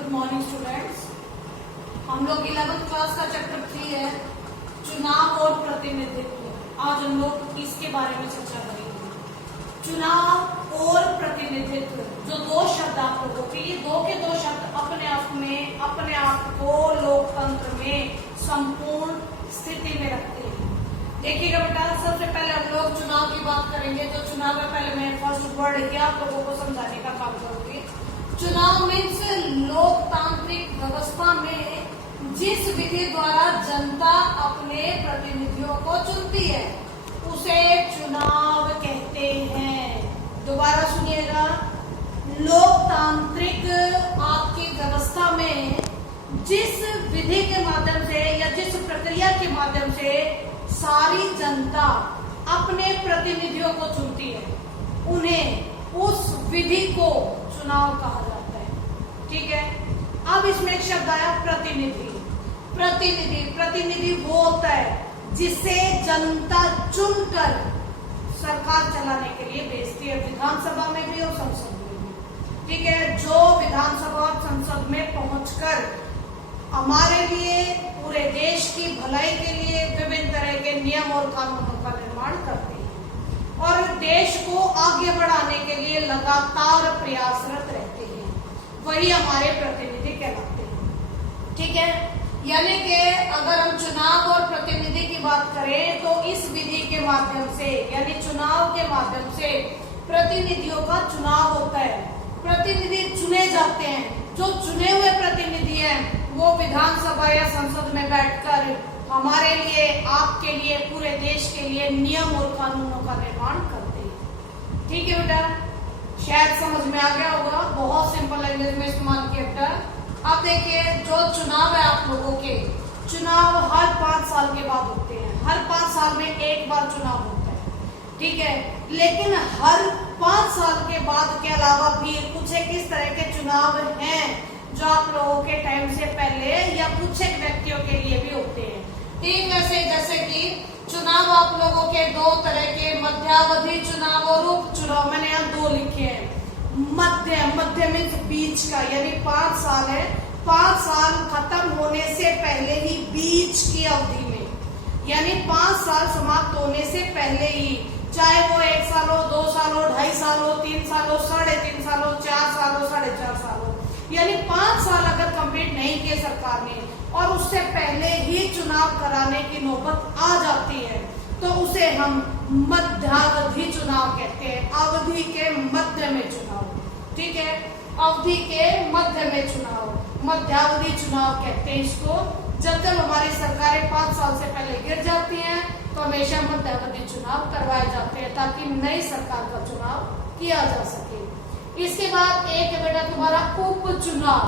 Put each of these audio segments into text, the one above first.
Good morning students. हम लोग 11th class का चैप्टर 3 है चुनाव और प्रतिनिधित्व। आज हम लोग इसके बारे में चर्चा करेंगे। चुनाव और प्रतिनिधित्व जो दो शब्द आप लोगों के, ये दो के दो शब्द अपने आप को लोकतंत्र में संपूर्ण स्थिति में रखते हैं। देखिएगा बेटा, सबसे पहले हम लोग चुनाव की बात करेंगे। तो चुनाव में पहले मैं फर्स्ट वर्ड क्या आप लोगों को समझाने का काम करूंगी। चुनाव मीन्स लोकतांत्रिक व्यवस्था में जिस विधि द्वारा जनता अपने प्रतिनिधियों को चुनती है उसे चुनाव कहते हैं। दोबारा सुनिएगा, लोकतांत्रिक आपकी व्यवस्था में जिस विधि के माध्यम से या जिस प्रक्रिया के माध्यम से सारी जनता अपने प्रतिनिधियों को चुनती है, उन्हें उस विधि को चुनाव कहा जाता है। ठीक है, अब इसमें एक शब्द आया प्रतिनिधि। प्रतिनिधि वो होता है जिसे जनता चुनकर सरकार चलाने के लिए भेजती है, विधानसभा में भी और संसद में भी। ठीक है, जो विधानसभा और संसद में पहुंचकर हमारे लिए, पूरे देश की भलाई के लिए विभिन्न तरह के नियम और कानूनों का निर्माण करते हैं और देश को आगे बढ़ाने के लिए लगातार प्रयासरत रहते हैं, वही हमारे प्रतिनिधि कहलाते हैं। ठीक है, यानी कि अगर हम चुनाव और प्रतिनिधि की बात करें तो इस विधि के माध्यम से, यानी चुनाव के माध्यम से प्रतिनिधियों का चुनाव होता है। प्रतिनिधि चुने जाते हैं। जो चुने हुए प्रतिनिधि हैं वो विधानसभा या संसद में बैठकर हमारे लिए, आपके लिए, पूरे देश के लिए नियम और कानूनों का निर्माण करते हैं। ठीक है बेटा, शायद समझ में आ गया होगा, बहुत सिंपल लैंग्वेज में इस्तेमाल किया बेटा। अब देखिए, जो चुनाव है आप लोगों के, चुनाव हर 5 साल के बाद होते हैं। हर 5 साल में एक बार चुनाव होता है। ठीक है, लेकिन हर 5 साल के बाद के अलावा भी कुछ एक इस तरह के चुनाव हैं जो आप लोगों के टाइम से पहले या कुछ एक व्यक्तियों के लिए भी होते हैं। ठीक है, जैसे कि चुनाव आप लोगों के दो तरह के, मध्यावधि चुनाव और उप चुनाव। मैंने यहाँ 2 लिखे हैं। मध्य मीन्स बीच का, यानी 5 साल है। 5 साल खत्म होने से पहले ही बीच की अवधि में, यानी 5 साल समाप्त होने से पहले ही, चाहे वो 1 साल हो, 2 साल हो, 2.5 साल हो, 3 साल हो, 3.5 साल हो, 4 साल हो, 4.5 साल हो, यानी 5 साल अगर कंप्लीट नहीं किए सरकार ने और उससे पहले ही चुनाव कराने की नौबत आ जाती है तो उसे हम मध्यावधि चुनाव कहते हैं। अवधि के मध्य में चुनाव। ठीक है, अवधि के मध्य में चुनाव, मध्यावधि चुनाव कहते हैं इसको। जब हमारी सरकारें 5 साल से पहले गिर जाती हैं तो हमेशा मध्यावधि चुनाव करवाए जाते हैं ताकि नई सरकार का चुनाव किया जा सके। इसके बाद एक है बेटा तुम्हारा उपचुनाव।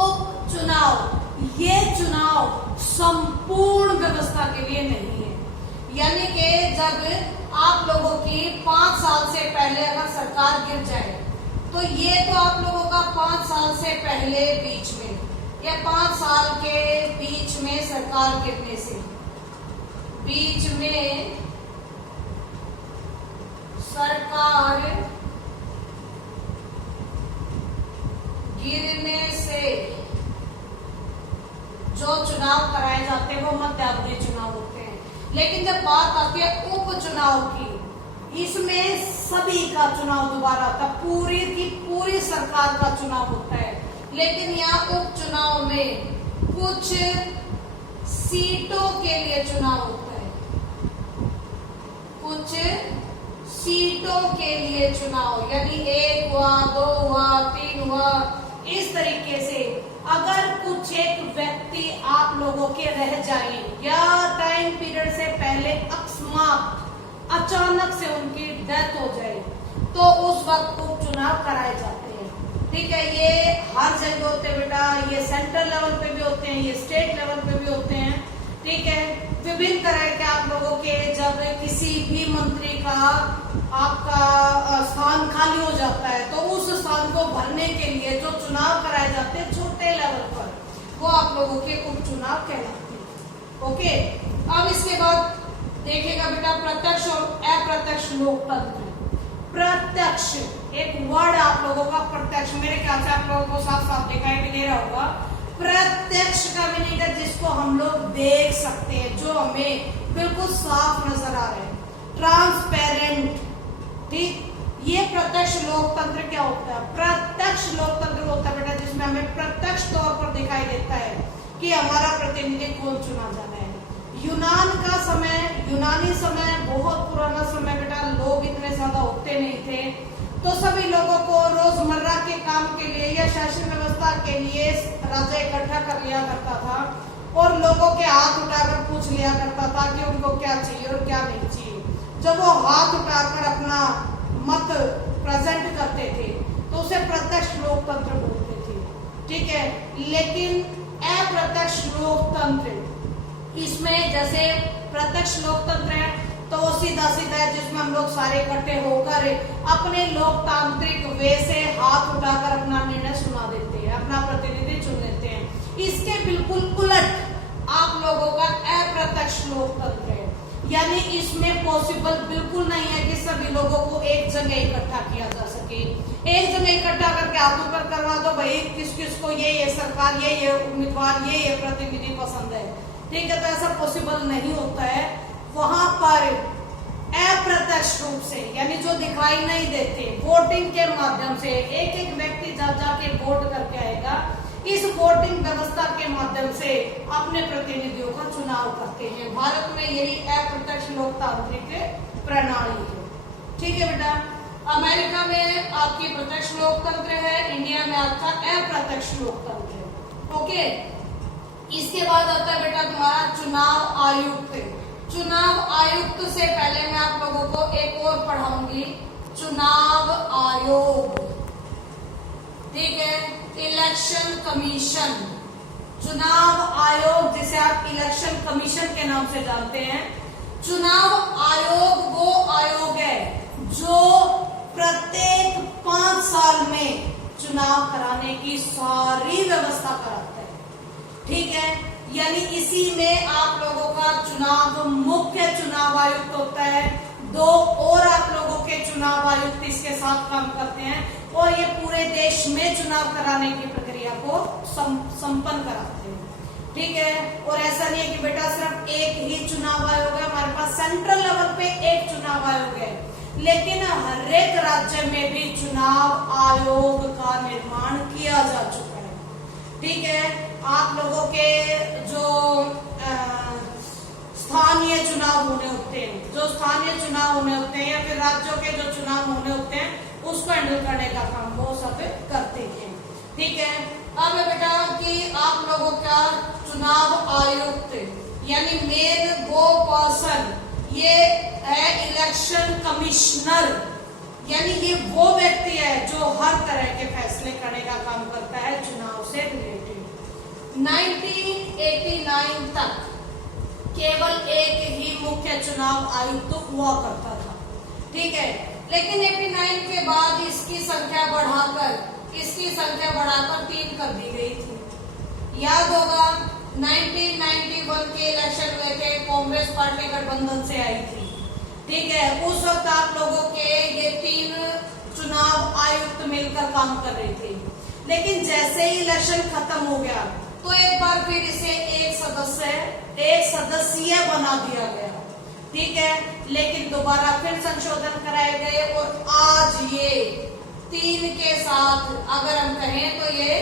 उपचुनाव, ये चुनाव संपूर्ण व्यवस्था के लिए नहीं है, यानी कि जब आप लोगों की 5 साल से पहले अगर सरकार गिर जाए तो ये तो आप लोगों का 5 साल से पहले बीच में या 5 साल के बीच में सरकार गिरने से, बीच में सरकार गिरने से जो चुनाव कराए जाते हैं वो मध्यावधि चुनाव होते हैं। लेकिन जब बात आती है उपचुनाव की, इसमें सभी का चुनाव दोबारा आता, पूरी की पूरी सरकार का चुनाव होता है। लेकिन यहाँ उपचुनाव में कुछ सीटों के लिए चुनाव होता है, कुछ सीटों के लिए चुनाव, यानी 1 हुआ, 2 हुआ, 3 हुआ, इस तरीके से। अगर कुछ एक व्यक्ति आप लोगों के रह जाए या टाइम पीरियड से पहले अकस्मात अचानक से उनकी डेथ हो जाए तो उस वक्त उपचुनाव कराए जाते हैं। ठीक है, ये हर जगह होते हैं बेटा, ये सेंट्रल लेवल पे भी होते हैं, ये स्टेट लेवल पे भी होते हैं। ठीक है, विभिन्न तरह के आप लोगों के, जब किसी भी मंत्री का आपका स्थान खाली हो जाता है तो उस स्थान को भरने के लिए जो चुनाव कराए जाते हैं छोटे लेवल पर, वो आप लोगों के उपचुनाव कहलाते हैं। ओके, अब इसके बाद देखिएगा बेटा प्रत्यक्ष और अप्रत्यक्ष लोकतंत्र। प्रत्यक्ष एक वर्ड आप लोगों का प्रत्यक्ष मेरे ख्याल से आप लोगों को साफ साफ दिखाई भी दे रहा होगा। प्रत्यक्ष का मीनिंग है जिसको हम लोग देख सकते हैं, जो हमें बिल्कुल साफ नजर आ रहे हैं, ट्रांसपेरेंट। ठीक, ये प्रत्यक्ष लोकतंत्र क्या होता है? प्रत्यक्ष लोकतंत्र होता है बेटा जिसमें हमें प्रत्यक्ष तौर पर दिखाई देता है कि हमारा प्रतिनिधि कौन चुना जाना है। यूनानी समय बहुत पुराना समय बेटा, लोग इतने ज्यादा होते नहीं थे, तो सभी लोगों को रोजमर्रा के काम के लिए या शासन व्यवस्था के लिए राजा इकट्ठा कर लिया करता था और लोगों के हाथ उठाकर पूछ लिया करता था कि उनको क्या चाहिए और क्या नहीं चाहिए। जब वो हाथ उठाकर अपना मत प्रेजेंट करते थे तो उसे प्रत्यक्ष लोकतंत्र बोलते थे। ठीक है, लेकिन अप्रत्यक्ष लोकतंत्र, इसमें जैसे प्रत्यक्ष लोकतंत्र है तो वो सीधा सीधा है जिसमें हम लोग सारे इकट्ठे होकर अपने लोकतांत्रिक वे से हाथ उठाकर अपना निर्णय सुना देते हैं, अपना प्रतिनिधि चुन लेते हैं। इसके बिल्कुल उलट आप लोगों का अप्रत्यक्ष लोकतंत्र है, यानी इसमें पॉसिबल बिल्कुल नहीं है कि सभी लोगों को एक जगह इकट्ठा किया जा सके। एक जगह इकट्ठा करके हाथों पर करवा दो भाई किस किस को ये सरकार ये उम्मीदवार ये प्रतिनिधि पसंद है, ठीक है, तो ऐसा पॉसिबल नहीं होता है। वहां पर अप्रत्यक्ष रूप से, यानी जो दिखाई नहीं देते, वोटिंग के माध्यम से एक एक व्यक्ति जा जाके वोट करके आएगा। इस वोटिंग व्यवस्था के माध्यम से अपने प्रतिनिधियों का चुनाव करते हैं। भारत में यही अप्रत्यक्ष लोकतांत्रिक प्रणाली है। ठीक है बेटा, अमेरिका में आपकी प्रत्यक्ष लोकतंत्र है, इंडिया में आपका अप्रत्यक्ष लोकतंत्र है। ओके, इसके बाद आता है बेटा तुम्हारा चुनाव आयुक्त। चुनाव आयुक्त से पहले मैं आप लोगों को एक और पढ़ाऊंगी, चुनाव आयोग। ठीक है, इलेक्शन कमीशन। चुनाव आयोग जिसे आप इलेक्शन कमीशन के नाम से जानते हैं। चुनाव आयोग वो आयोग है जो प्रत्येक 5 साल में चुनाव कराने की सारी व्यवस्था कराता है। ठीक है, यानी इसी में आप लोगों का चुनाव मुख्य चुनाव आयुक्त होता है, 2 और आप लोगों के चुनाव आयुक्त इसके साथ काम करते हैं और ये पूरे देश में चुनाव कराने की प्रक्रिया को संपन्न कराते हैं। ठीक है, और ऐसा नहीं है कि बेटा सिर्फ एक ही चुनाव आयोग है, हमारे पास सेंट्रल लेवल पे एक चुनाव आयोग है, लेकिन हर एक राज्य में भी चुनाव आयोग का निर्माण किया जा चुका है। ठीक है, आप लोगों के जो स्थानीय चुनाव होने होते हैं, या फिर राज्यों के जो चुनाव होने होते हैं उसको हैंडल करने का काम वो सब करते हैं। ठीक है, अब बेटा कि आप लोगों का चुनाव आयुक्त यानी मेन वो पर्सन ये है इलेक्शन कमिश्नर, यानी ये वो व्यक्ति है जो हर तरह के फैसले करने का काम करता है चुनाव से रिलेटेड। 1989 तक केवल एक ही मुख्य चुनाव आयुक्त हुआ करता था। ठीक है, लेकिन 89 के बाद इसकी संख्या बढ़ाकर 3 कर दी गई थी। याद होगा 1991 के इलेक्शन हुए थे, कांग्रेस पार्टी गठबंधन से आई थी। ठीक है, उस वक्त आप लोगों के ये 3 चुनाव आयुक्त मिलकर काम कर रहे थे, लेकिन जैसे ही इलेक्शन खत्म हो गया तो एक बार फिर इसे एक सदस्यीय बना दिया गया। ठीक है, लेकिन दोबारा फिर संशोधन कराए गए और आज ये 3 के साथ अगर हम कहें तो ये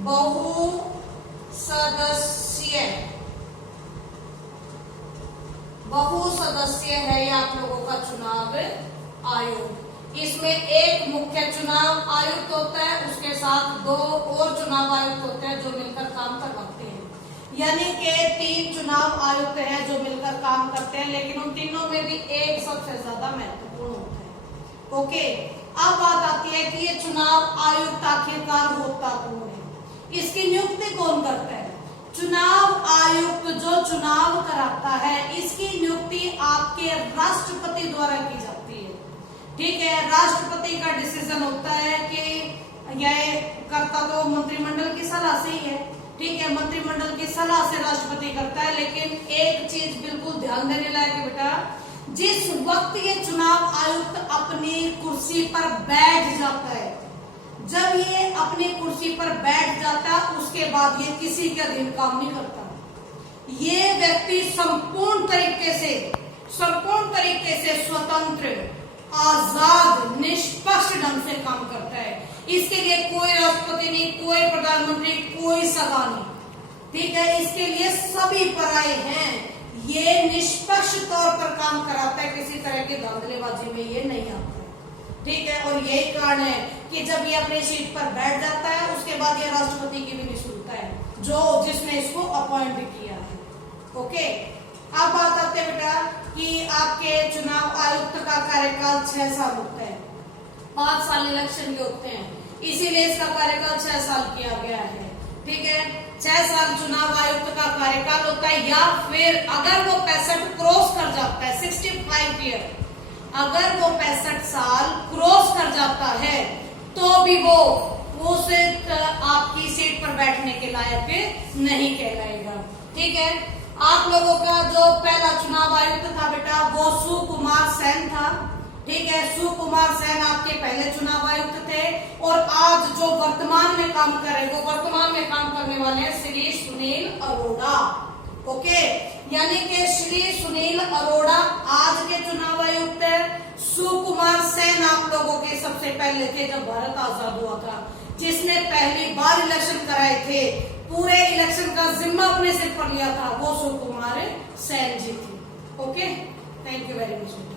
बहुसदस्यीय है ये आप लोगों का चुनाव आयोग। इसमें एक मुख्य चुनाव आयुक्त होता है, उसके साथ 2 और चुनाव आयुक्त होते हैं जो मिलकर काम करवाते हैं। यानी कि 3 चुनाव आयुक्त हैं जो मिलकर काम करते हैं, लेकिन उन तीनों में भी एक सबसे ज्यादा महत्वपूर्ण होता है। ओके, अब बात आती है कि ये चुनाव आयुक्त आखिरकार होता कौन है, इसकी नियुक्ति कौन करता है? चुनाव आयुक्त जो चुनाव कराता है इसकी नियुक्ति आपके राष्ट्रपति द्वारा की जाती है। ठीक है, राष्ट्रपति का डिसीजन होता है कि यह करता तो मंत्रिमंडल की सलाह से ही है। ठीक है, मंत्रिमंडल की सलाह से राष्ट्रपति करता है, लेकिन एक चीज बिल्कुल ध्यान देने लायक है बेटा, जिस वक्त ये चुनाव आयुक्त अपनी कुर्सी पर बैठ जाता है, जब ये अपनी कुर्सी पर बैठ जाता उसके बाद ये किसी के अधीन काम नहीं करता। ये व्यक्ति संपूर्ण तरीके से स्वतंत्र, आजाद, निष्पक्ष ढंग से काम करता है। इसके लिए कोई राष्ट्रपति नहीं, कोई प्रधानमंत्री, कोई सभा नहीं, ठीक है। इसके लिए सभी पराये हैं। ये निष्पक्ष तौर पर काम कराता है, किसी तरह की धांधलेबाजी में ये नहीं आता, ठीक है। और यही कारण है कि जब ये अपनी सीट पर बैठ जाता है उसके बाद ये राष्ट्रपति की भी नहीं सुनता है, जिसने इसको अपॉइंट किया है। ओके, अब बात आते हैं बेटा कि आपके चुनाव आयुक्त का कार्यकाल 6 साल होता है, 5 साल इलेक्शन के होते हैं, इसीलिए इसका कार्यकाल 6 साल किया गया है, ठीक है। 6 साल चुनाव आयुक्त का कार्यकाल होता है, या फिर अगर वो 65 क्रॉस कर जाता है, 65 ईयर, अगर वो 65 साल क्रॉस कर जाता है तो भी वो उस आपकी सीट पर बैठने के लायक नहीं कहलाएगा, ठीक है। आप लोगों का जो पहला चुनाव आयुक्त था बेटा वो सुकुमार सेन था, ठीक है। सुकुमार सेन आपके पहले चुनाव आयुक्त थे, और आज जो वर्तमान में काम कर रहे, वो वर्तमान में काम करने वाले हैं श्री सुनील अरोड़ा। ओके, यानी कि श्री सुनील अरोड़ा आज के चुनाव आयुक्त है। सुकुमार सेन आप लोगों के सबसे पहले थे जब भारत आजाद हुआ था, जिसने पहली बार इलेक्शन कराए थे, पूरे इलेक्शन का जिम्मा अपने सिर पर लिया था, वो सुकुमार सेन जी थे। Okay, thank you very much.